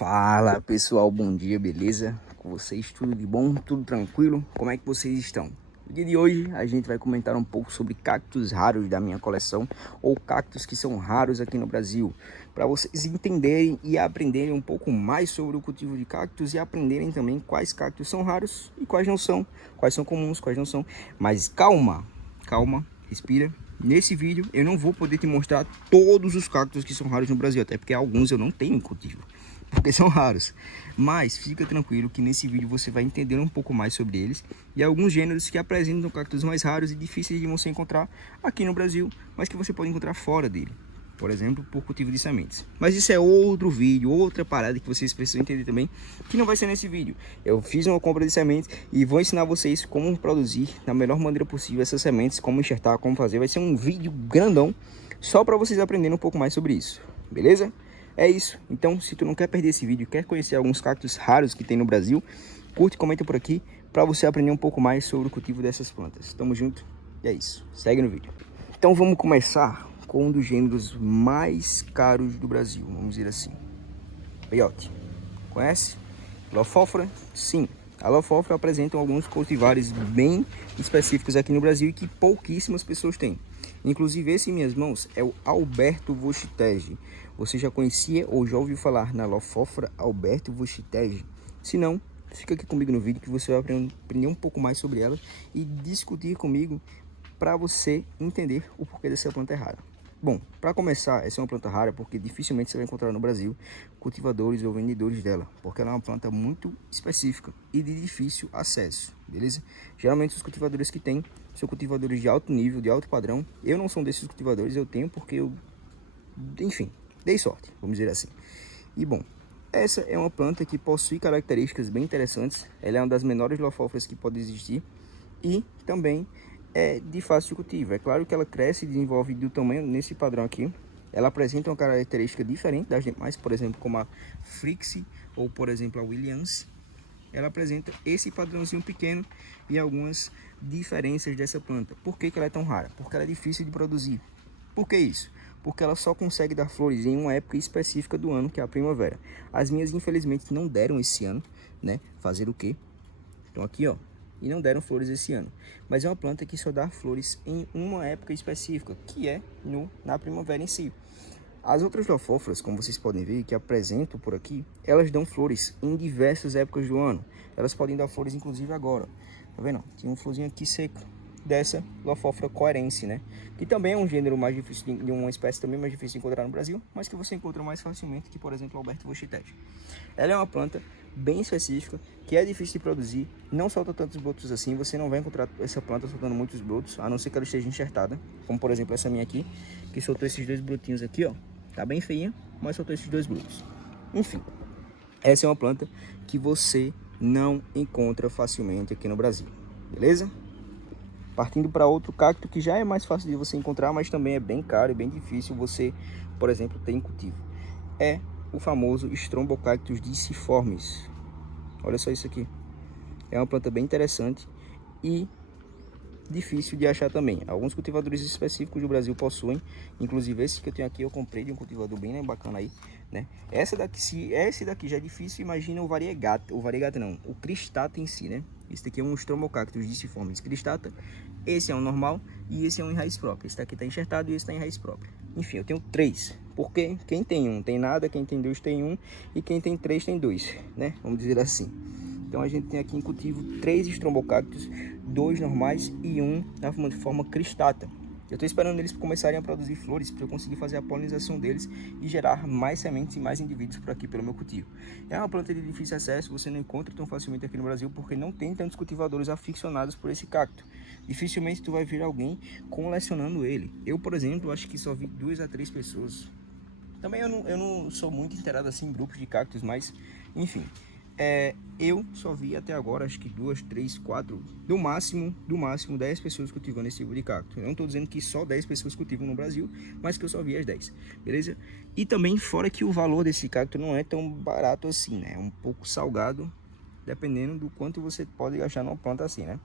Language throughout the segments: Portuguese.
Fala pessoal, bom dia, beleza? Com vocês tudo de bom, tudo tranquilo? Como é que vocês estão? No dia de hoje a gente vai comentar um pouco sobre cactos raros da minha coleção, ou cactos que são raros aqui no Brasil, para vocês entenderem e aprenderem um pouco mais sobre o cultivo de cactos e aprenderem também quais cactos são raros e quais não são, quais são comuns, quais não são. Mas calma, respira. Nesse vídeo eu não vou poder te mostrar todos os cactos que são raros no Brasil, até porque alguns eu não tenho em cultivo, porque são raros. Mas fica tranquilo que nesse vídeo você vai entender um pouco mais sobre eles e alguns gêneros que apresentam cactos mais raros e difíceis de você encontrar aqui no Brasil, mas que você pode encontrar fora dele, por exemplo, por cultivo de sementes. Mas isso é outro vídeo, outra parada que vocês precisam entender também, que não vai ser nesse vídeo. Eu fiz uma compra de sementes e vou ensinar vocês como produzir da melhor maneira possível essas sementes, como enxertar, como fazer. Vai ser um vídeo grandão só para vocês aprenderem um pouco mais sobre isso, beleza? É isso. Então, se tu não quer perder esse vídeo, quer conhecer alguns cactos raros que tem no Brasil, curte e comenta por aqui para você aprender um pouco mais sobre o cultivo dessas plantas. Tamo junto e é isso. Segue no vídeo. Então vamos começar com um dos gêneros mais caros do Brasil, vamos dizer assim. Peyote. Conhece? Lofófora? Sim. A Lofófora apresenta alguns cultivares bem específicos aqui no Brasil e que pouquíssimas pessoas têm. Inclusive esse em minhas mãos é o Alberto Vochitege. Você já conhecia ou já ouviu falar na Lofófora Alberto Vochitege? Se não, fica aqui comigo no vídeo que você vai aprender um pouco mais sobre ela e discutir comigo para você entender o porquê dessa planta é rara. Bom, para começar, essa é uma planta rara porque dificilmente você vai encontrar no Brasil cultivadores ou vendedores dela, porque ela é uma planta muito específica e de difícil acesso, beleza? Geralmente os cultivadores que tem são cultivadores de alto nível, de alto padrão. Eu não sou desses cultivadores, eu tenho porque eu, enfim, dei sorte, vamos dizer assim. E bom, essa é uma planta que possui características bem interessantes. Ela é uma das menores lofóforas que pode existir e também é de fácil cultivo. É claro que ela cresce e desenvolve do tamanho nesse padrão aqui. Ela apresenta uma característica diferente das demais, por exemplo, como a Frixie ou, por exemplo, a Williams. Ela apresenta esse padrãozinho pequeno e algumas diferenças dessa planta. Por que ela é tão rara? Porque ela é difícil de produzir. Por que isso? Porque ela só consegue dar flores em uma época específica do ano, que é a primavera. As minhas, infelizmente, não deram esse ano, né? Fazer o quê? Estão aqui, ó. E não deram flores esse ano. Mas é uma planta que só dá flores em uma época específica, que é na primavera em si. As outras lofóforas, como vocês podem ver, que apresento por aqui, elas dão flores em diversas épocas do ano. Elas podem dar flores, inclusive, agora. Tá vendo? Tinha um florzinho aqui seco dessa Lofófora coerense, né? Que também é um gênero mais difícil, de uma espécie também mais difícil de encontrar no Brasil, mas que você encontra mais facilmente que, por exemplo, o Alberto Vochitege. Ela é uma planta bem específica, que é difícil de produzir, não solta tantos brotos assim. Você não vai encontrar essa planta soltando muitos brotos, a não ser que ela esteja enxertada, como por exemplo essa minha aqui, que soltou esses dois brotinhos aqui, ó. Tá bem feinha, mas soltou esses dois brotos. Enfim, essa é uma planta que você não encontra facilmente aqui no Brasil, beleza? Partindo para outro cacto que já é mais fácil de você encontrar, mas também é bem caro e bem difícil você, por exemplo, ter em cultivo. É o famoso Strombocactus disciformes. Olha só isso aqui. É uma planta bem interessante e difícil de achar também. Alguns cultivadores específicos do Brasil possuem, inclusive esse que eu tenho aqui eu comprei de um cultivador bem bacana aí, né? Essa daqui, se esse daqui já é difícil, imagina o variegata não, o cristata em si, né? Esse daqui é um Strombocactus disciformes cristata. Esse é um normal e esse é um em raiz própria. Esse daqui está enxertado e esse está em raiz própria. Enfim, eu tenho três, porque quem tem um tem nada, quem tem dois tem um e quem tem três tem dois, né? Vamos dizer assim. Então a gente tem aqui em cultivo 3 Strombocactus, 2 normais e um na forma cristata. Eu estou esperando eles começarem a produzir flores para eu conseguir fazer a polinização deles e gerar mais sementes e mais indivíduos por aqui pelo meu cultivo. É uma planta de difícil acesso, você não encontra tão facilmente aqui no Brasil porque não tem tantos cultivadores aficionados por esse cacto. Dificilmente tu vai ver alguém colecionando ele. Eu, por exemplo, acho que só vi 2 a 3 pessoas. Também eu não sou muito inteirado assim em grupos de cactos, mas enfim. Eu só vi até agora, acho que 2, 3, 4, do máximo 10 pessoas cultivando esse tipo de cacto. Eu não estou dizendo que só 10 pessoas cultivam no Brasil, mas que eu só vi as 10, beleza? E também fora que o valor desse cacto não é tão barato assim, né? É um pouco salgado, dependendo do quanto você pode gastar numa planta assim, né?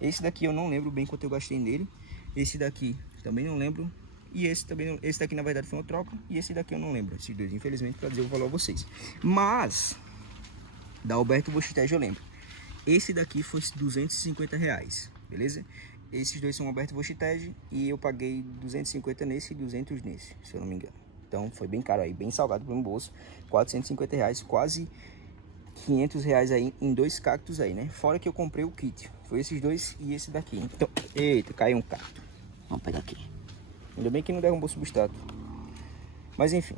Esse daqui eu não lembro bem quanto eu gastei nele. Esse daqui também não lembro. E esse também, esse daqui na verdade foi uma troca. E esse daqui eu não lembro, esses dois, infelizmente, para dizer o valor a vocês. Mas, da Alberto Bushtage eu lembro. Esse daqui foi R$250, beleza? Esses dois são Alberto Bushtage e eu paguei 250 nesse e 200 nesse, se eu não me engano. Então foi bem caro aí, bem salgado para o meu bolso. R$450, quase R$500 aí em dois cactos aí, né? Fora que eu comprei o kit. Foi esses dois e esse daqui. Então, eita, caiu um cacto. Vamos pegar aqui. Ainda bem que não derrubou o substrato. Mas enfim,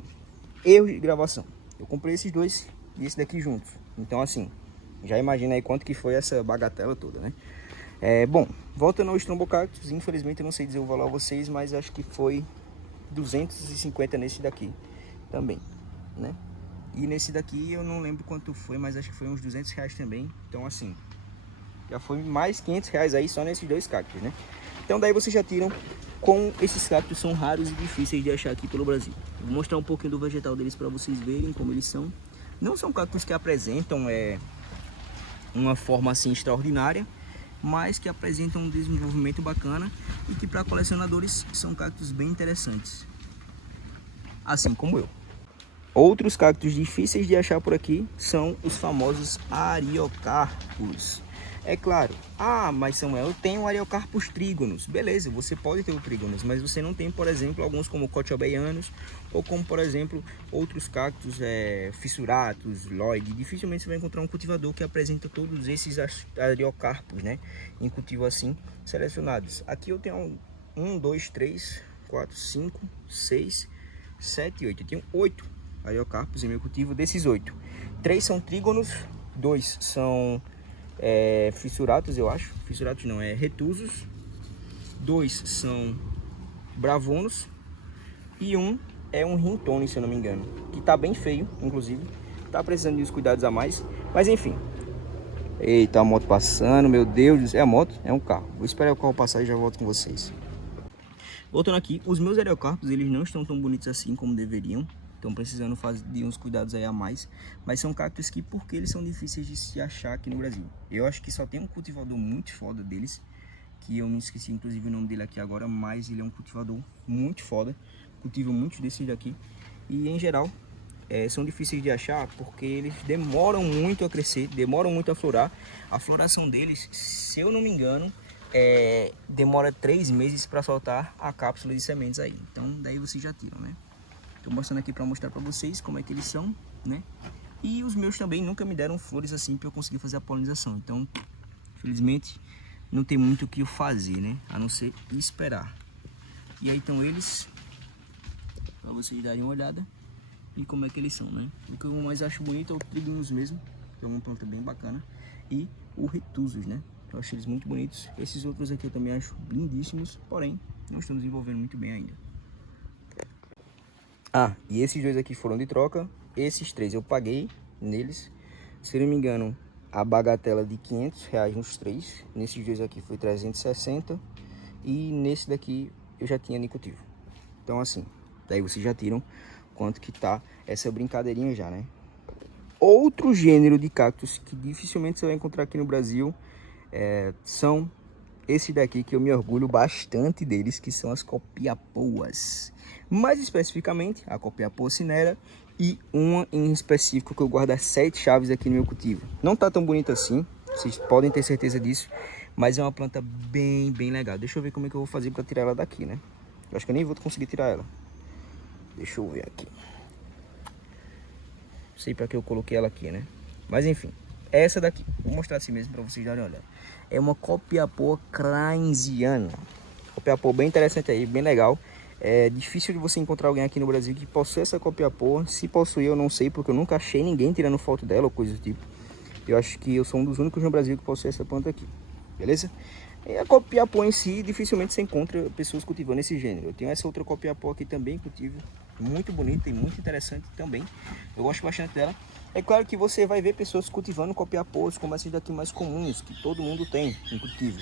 erro de gravação. Eu comprei esses dois e esse daqui juntos. Então assim, já imagina aí quanto que foi essa bagatela toda, né? Bom, voltando aos trombocactos, infelizmente eu não sei dizer o valor a vocês, mas acho que foi 250 nesse daqui também, né? E nesse daqui eu não lembro quanto foi, mas acho que foi uns R$200 também. Então assim, já foi mais R$500 aí só nesses dois cactos, né? Então daí vocês já tiram como esses cactos são raros e difíceis de achar aqui pelo Brasil. Vou mostrar um pouquinho do vegetal deles para vocês verem como eles são. Não são cactos que apresentam uma forma assim extraordinária, mas que apresentam um desenvolvimento bacana e que para colecionadores são cactos bem interessantes, assim como eu. Outros cactos difíceis de achar por aqui são os famosos Ariocarpus. É claro, mas Samuel, eu tenho Ariocarpus trígonos. Beleza, você pode ter o trígonos, mas você não tem, por exemplo, alguns como cotiobeianos, ou como, por exemplo, outros cactos fissuratus, Lloyd. Dificilmente você vai encontrar um cultivador que apresenta todos esses Ariocarpus, né? Em cultivo assim, selecionados. Aqui eu tenho 1, 2, 3, 4, 5, 6, 7, 8. Eu tenho 8 Ariocarpus em meu cultivo. Desses 8, 3 são trígonos, 2 são fissuratus, eu acho. Fissuratus não, retusos. 2 são bravonos. E um é um rintone, se eu não me engano. Que tá bem feio, inclusive. Tá precisando de uns cuidados a mais. Mas enfim. Eita, a moto passando, meu Deus. É a moto? É um carro. Vou esperar o carro passar e já volto com vocês. Voltando aqui, os meus Ariocarpus, eles não estão tão bonitos assim como deveriam. Estão precisando de uns cuidados aí a mais. Mas são cactos que, porque eles são difíceis de se achar aqui no Brasil. Eu acho que só tem um cultivador muito foda deles, que eu me esqueci inclusive o nome dele aqui agora, mas ele é um cultivador muito foda. Cultivo muitos desses daqui. E em geral, são difíceis de achar porque eles demoram muito a crescer, demoram muito a florar. A floração deles, se eu não me engano, demora 3 meses para soltar a cápsula de sementes aí. Então daí vocês já tiram, né? Estou mostrando aqui para mostrar para vocês como é que eles são, né? E os meus também nunca me deram flores assim para eu conseguir fazer a polinização. Então, infelizmente, não tem muito o que eu fazer, né? A não ser esperar. E aí estão eles, para vocês darem uma olhada e como é que eles são, né? O que eu mais acho bonito é o Trigonus mesmo, que é uma planta bem bacana, e o Retusus, né? Eu acho eles muito bonitos. Esses outros aqui eu também acho lindíssimos, porém não estão desenvolvendo muito bem ainda. E esses dois aqui foram de troca. Esses 3 eu paguei neles, se não me engano, a bagatela de R$500 nos 3. Nesses dois aqui foi 360 e nesse daqui eu já tinha de cultivo. Então assim, daí vocês já tiram quanto que tá essa brincadeirinha já, né? Outro gênero de cactos que dificilmente você vai encontrar aqui no Brasil são esse daqui, que eu me orgulho bastante deles, que são as copiapoas. Mais especificamente, a copiapoa cinera e uma em específico que eu guardo as 7 chaves aqui no meu cultivo. Não tá tão bonita assim, vocês podem ter certeza disso, mas é uma planta bem legal. Deixa eu ver como é que eu vou fazer para tirar ela daqui, né? Eu acho que eu nem vou conseguir tirar ela. Deixa eu ver aqui. Não sei para que eu coloquei ela aqui, né? Mas enfim, essa daqui, vou mostrar assim mesmo para vocês darem uma olhada. É uma copiapoa crainsiana. Copiapoa bem interessante aí, bem legal. É difícil de você encontrar alguém aqui no Brasil que possui essa copiapoa. Se possui, eu não sei, porque eu nunca achei ninguém tirando foto dela ou coisa do tipo. Eu acho que eu sou um dos únicos no Brasil que possui essa planta aqui, beleza? E a copiapoa em si, dificilmente você encontra pessoas cultivando esse gênero. Eu tenho essa outra copiapoa aqui também, cultivo, muito bonita e muito interessante também. Eu gosto bastante dela. É claro que você vai ver pessoas cultivando copiapoas como essas daqui mais comuns, que todo mundo tem em cultivo.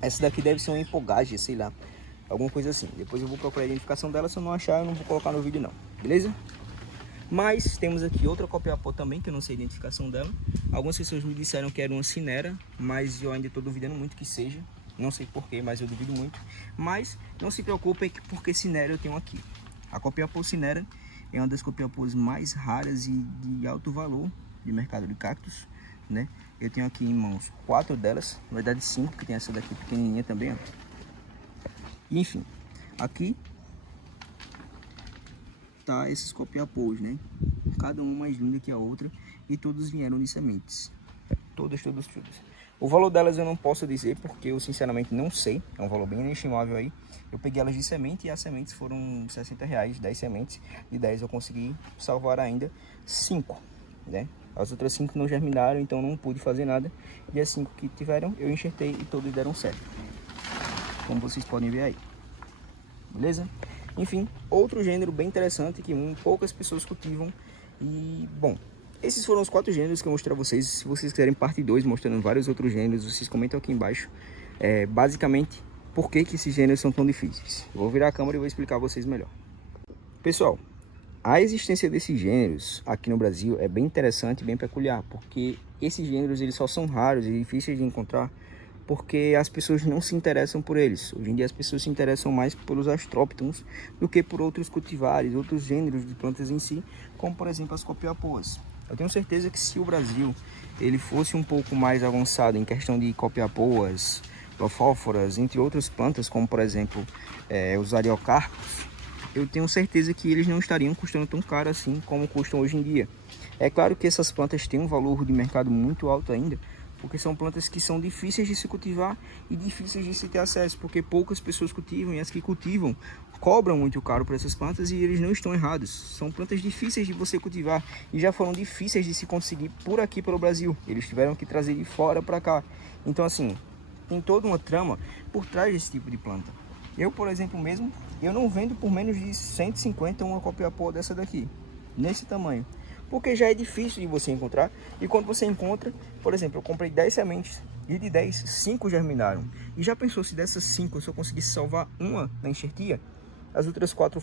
Essa daqui deve ser uma empolgagem, sei lá, alguma coisa assim. Depois eu vou procurar a identificação dela, se eu não achar eu não vou colocar no vídeo não, beleza? Mas temos aqui outra copiapoa também, que eu não sei a identificação dela. Algumas pessoas me disseram que era uma cinera, mas eu ainda estou duvidando muito que seja. Não sei porquê, mas eu duvido muito. Mas não se preocupem, porque Cinera eu tenho aqui. A Copiapó Cinera é uma das copiapós mais raras e de alto valor de mercado de cactos, né? Eu tenho aqui em mãos 4 delas, na verdade 5, que tem essa daqui pequenininha também, ó. E, enfim, aqui tá esses copiapós, né? Cada uma mais linda que a outra, e todos vieram de sementes. Todas. O valor delas eu não posso dizer, porque eu sinceramente não sei. É um valor bem inestimável aí. Eu peguei elas de semente e as sementes foram R$60, 10 sementes. De 10 eu consegui salvar ainda 5, né? As outras 5 não germinaram, então não pude fazer nada. E as 5 que tiveram, eu enxertei e todas deram certo, como vocês podem ver aí. Beleza? Enfim, outro gênero bem interessante que poucas pessoas cultivam. E, bom, esses foram os 4 gêneros que eu mostrei a vocês. Se vocês quiserem parte 2 mostrando vários outros gêneros, vocês comentam aqui embaixo. Basicamente, por que esses gêneros são tão difíceis. Eu vou virar a câmera e vou explicar a vocês melhor. Pessoal, a existência desses gêneros aqui no Brasil é bem interessante e bem peculiar, porque esses gêneros eles só são raros e difíceis de encontrar porque as pessoas não se interessam por eles. Hoje em dia as pessoas se interessam mais pelos astróptons do que por outros cultivares, outros gêneros de plantas em si, como por exemplo as copiapós. Eu tenho certeza que se o Brasil ele fosse um pouco mais avançado em questão de copiapós, lofóforas, entre outras plantas, como por exemplo os ariocarpos, eu tenho certeza que eles não estariam custando tão caro assim como custam hoje em dia. É claro que essas plantas têm um valor de mercado muito alto ainda, porque são plantas que são difíceis de se cultivar e difíceis de se ter acesso, porque poucas pessoas cultivam, e as que cultivam cobram muito caro por essas plantas, e eles não estão errados. São plantas difíceis de você cultivar e já foram difíceis de se conseguir por aqui pelo Brasil. Eles tiveram que trazer de fora para cá. Então assim, tem toda uma trama por trás desse tipo de planta. Eu, por exemplo, mesmo, eu não vendo por menos de 150 uma copiapó dessa daqui, nesse tamanho, porque já é difícil de você encontrar. E quando você encontra, por exemplo, eu comprei 10 sementes e de 10, 5 germinaram. E já pensou se dessas 5 eu só conseguisse salvar uma na enxertia, as outras 4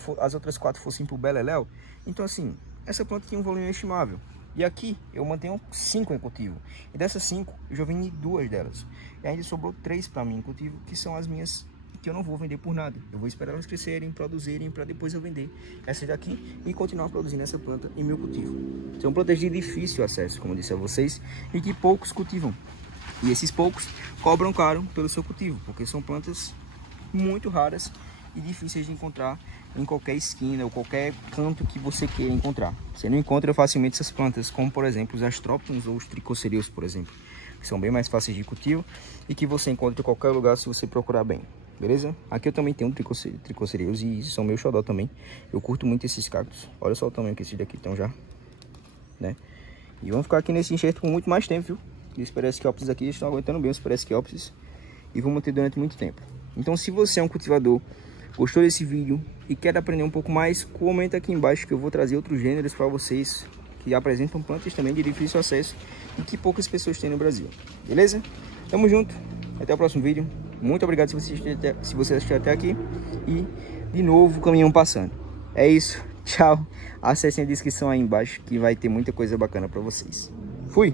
fossem pro beleléu? Então assim, essa planta tinha um volume estimável. E aqui eu mantenho 5 em cultivo. E dessas 5 eu já vendi 2 delas. E ainda sobrou 3 para mim em cultivo, que são as minhas, que eu não vou vender por nada. Eu vou esperar elas crescerem, produzirem, para depois eu vender essa daqui e continuar produzindo essa planta em meu cultivo. São plantas de difícil acesso, como eu disse a vocês, e que poucos cultivam. E esses poucos cobram caro pelo seu cultivo, porque são plantas muito raras e difíceis de encontrar em qualquer esquina ou qualquer canto que você queira encontrar. Você não encontra facilmente essas plantas, como por exemplo os astróptons ou os tricocereus, por exemplo, que são bem mais fáceis de cultivo e que você encontra em qualquer lugar se você procurar bem. Beleza? Aqui eu também tenho tricocereus e são meu xodó também. Eu curto muito esses cactos. Olha só o tamanho que esses daqui estão já, né? E vão ficar aqui nesse enxerto por muito mais tempo, viu? E os peresquiopsis aqui estão aguentando bem os peresquiopsis e vão manter durante muito tempo. Então, se você é um cultivador, gostou desse vídeo e quer aprender um pouco mais, comenta aqui embaixo que eu vou trazer outros gêneros para vocês que apresentam plantas também de difícil acesso e que poucas pessoas têm no Brasil. Beleza? Tamo junto. Até o próximo vídeo. Muito obrigado se você assistiu até aqui. E, de novo, caminhão passando. É isso. Tchau. Acessem a descrição aí embaixo que vai ter muita coisa bacana para vocês. Fui!